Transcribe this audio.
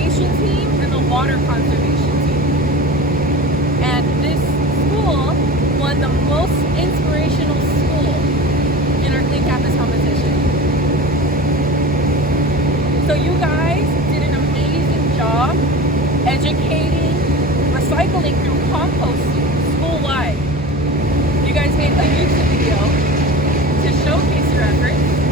recreation team and the water conservation team. And this school won the most inspirational school in our Clean Campus competition. So you guys did an amazing job educating, recycling through composting school-wide. You guys made a YouTube video to showcase your efforts.